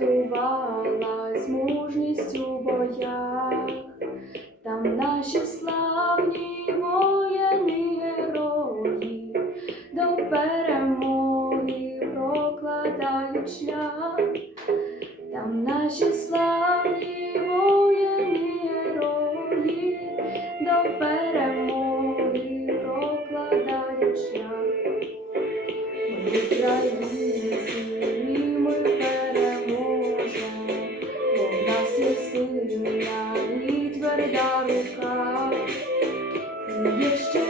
з мужністю в боях. Там наші славні воїни герої до перемоги прокладають шлях. Там наші славні воїни герої до перемоги прокладають шлях. Тверда рука. Є ще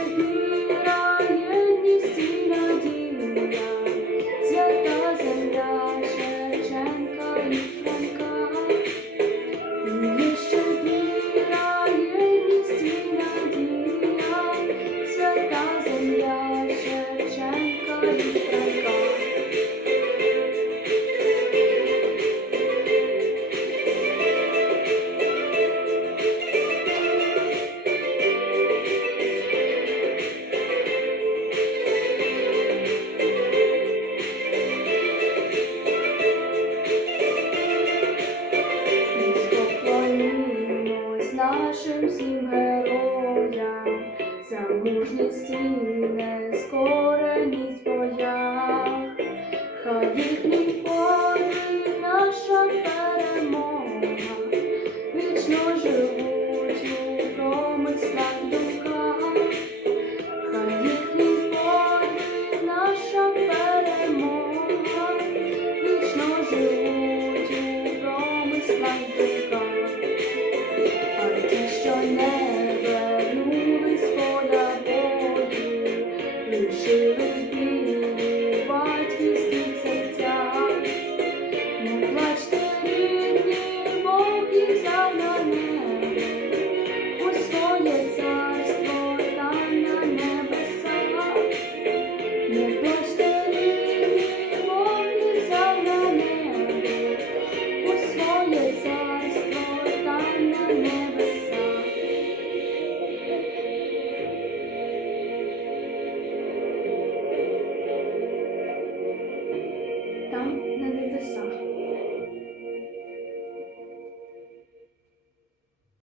всім героям, за мужність і нескореність боях. Хай їх should